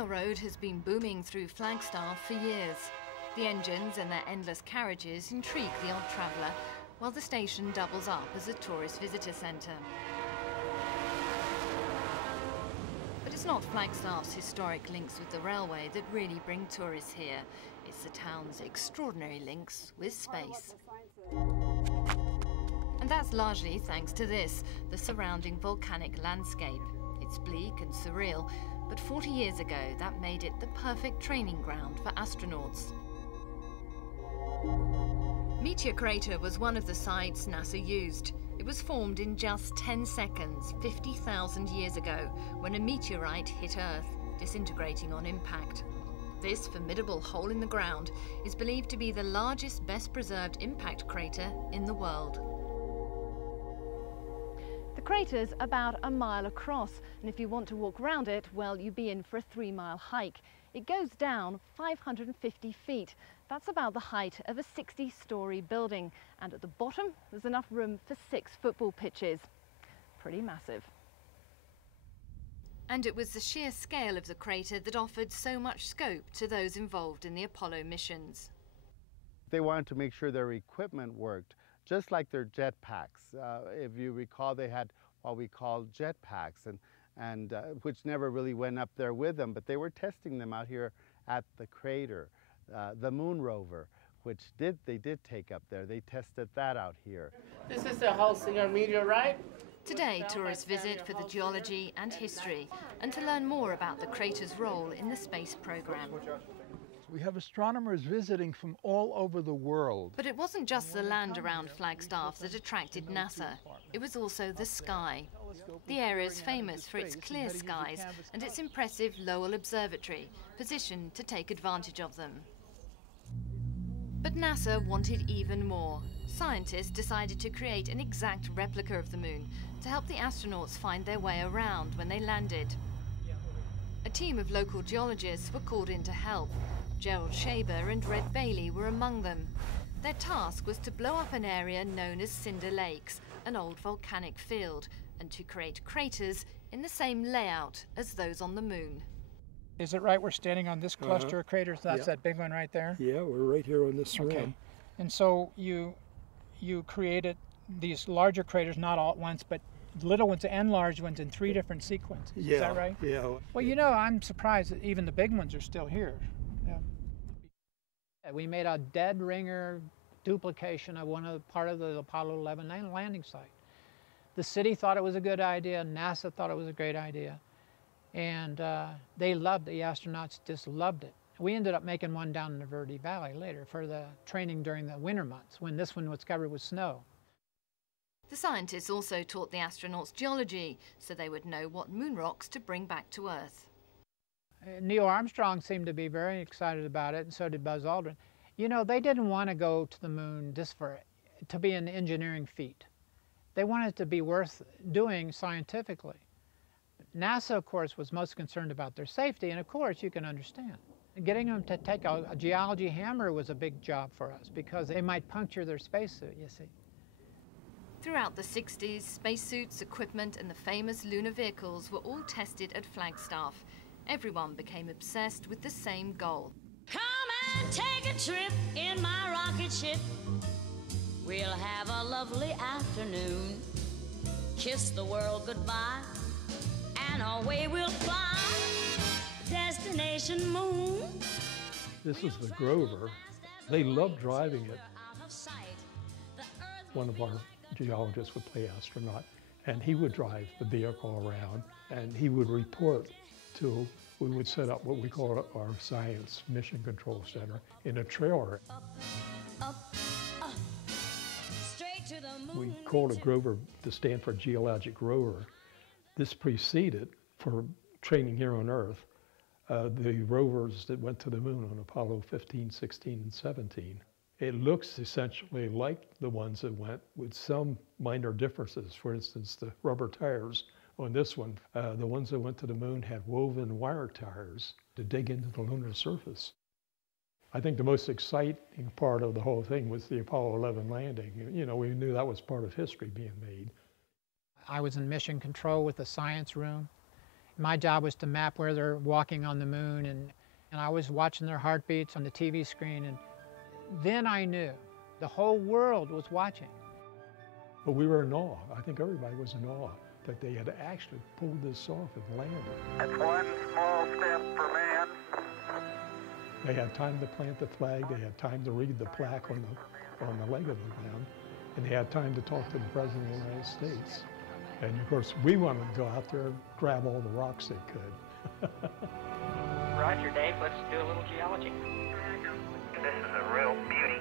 railroad has been booming through Flagstaff for years. The engines and their endless carriages intrigue the odd traveller, while the station doubles up as a tourist visitor centre. But it's not Flagstaff's historic links with the railway that really bring tourists here. It's the town's extraordinary links with space. And that's largely thanks to this, the surrounding volcanic landscape. It's bleak and surreal, but 40 years ago that made it the perfect training ground for astronauts. Meteor Crater was one of the sites NASA used. It was formed in just 10 seconds, 50,000 years ago, when a meteorite hit Earth, disintegrating on impact. This formidable hole in the ground is believed to be the largest, best-preserved impact crater in the world. The crater's about a mile across, and if you want to walk around it, well, you'd be in for a 3-mile hike. It goes down 550 feet. That's about the height of a 60-story building, and at the bottom there's enough room for 6 football pitches. Pretty massive. And it was the sheer scale of the crater that offered so much scope to those involved in the Apollo missions. They wanted to make sure their equipment worked, just like their jetpacks. If you recall, they had what we call jetpacks, and which never really went up there with them, but they were testing them out here at the crater. The moon rover, which they did take up there, they tested that out here. This is the Hulsinger meteorite. Today, tourists visit for the geology and history, and to learn more about the crater's role in the space program. We have astronomers visiting from all over the world. But it wasn't just the land around Flagstaff that attracted NASA. It was also the sky. The area is famous for its clear skies and its impressive Lowell Observatory, positioned to take advantage of them. But NASA wanted even more. Scientists decided to create an exact replica of the moon to help the astronauts find their way around when they landed. A team of local geologists were called in to help. Gerald Shaber and Red Bailey were among them. Their task was to blow up an area known as Cinder Lakes, an old volcanic field, and to create craters in the same layout as those on the moon. Is it right we're standing on this cluster of craters? That's that big one right there? Yeah, we're right here on this rim. Okay. And so you created these larger craters, not all at once, but little ones and large ones in 3 different sequences. Yeah, is that right? Yeah. Well, you know, I'm surprised that even the big ones are still here. Yeah. We made a dead ringer duplication of part of the Apollo 11 landing site. The city thought it was a good idea. NASA thought it was a great idea. And they loved it. The astronauts just loved it. We ended up making one down in the Verde Valley later for the training during the winter months when this one was covered with snow. The scientists also taught the astronauts geology so they would know what moon rocks to bring back to Earth. Neil Armstrong seemed to be very excited about it, and so did Buzz Aldrin. You know, they didn't want to go to the moon just to be an engineering feat. They wanted it to be worth doing scientifically. NASA, of course, was most concerned about their safety, and of course, you can understand. Getting them to take a geology hammer was a big job for us because they might puncture their spacesuit, you see. Throughout the 60s, spacesuits, equipment, and the famous lunar vehicles were all tested at Flagstaff. Everyone became obsessed with the same goal. Come and take a trip in my rocket ship. We'll have a lovely afternoon. Kiss the world goodbye, and away we'll fly. Destination moon. This is the Grover. They loved driving it. One of our geologists would play astronaut, and he would drive the vehicle around, and he would report to, we would set up what we call our Science Mission Control Center in a trailer. Straight to the moon. We called it Grover to stand for Geologic Rover. This preceded, for training here on Earth, the rovers that went to the moon on Apollo 15, 16, and 17. It looks essentially like the ones that went with some minor differences. For instance, the rubber tires on this one, the ones that went to the moon had woven wire tires to dig into the lunar surface. I think the most exciting part of the whole thing was the Apollo 11 landing. You know, we knew that was part of history being made. I was in mission control with the science room. My job was to map where they're walking on the moon, and I was watching their heartbeats on the TV screen, and then I knew the whole world was watching. But we were in awe. I think everybody was in awe that they had actually pulled this off and landed. That's one small step for man. They had time to plant the flag, they had time to read the plaque on the leg of the ground, and they had time to talk to the President of the United States. And of course, we wanted to go out there and grab all the rocks they could. Roger, Dave, let's do a little geology. This is a real beauty.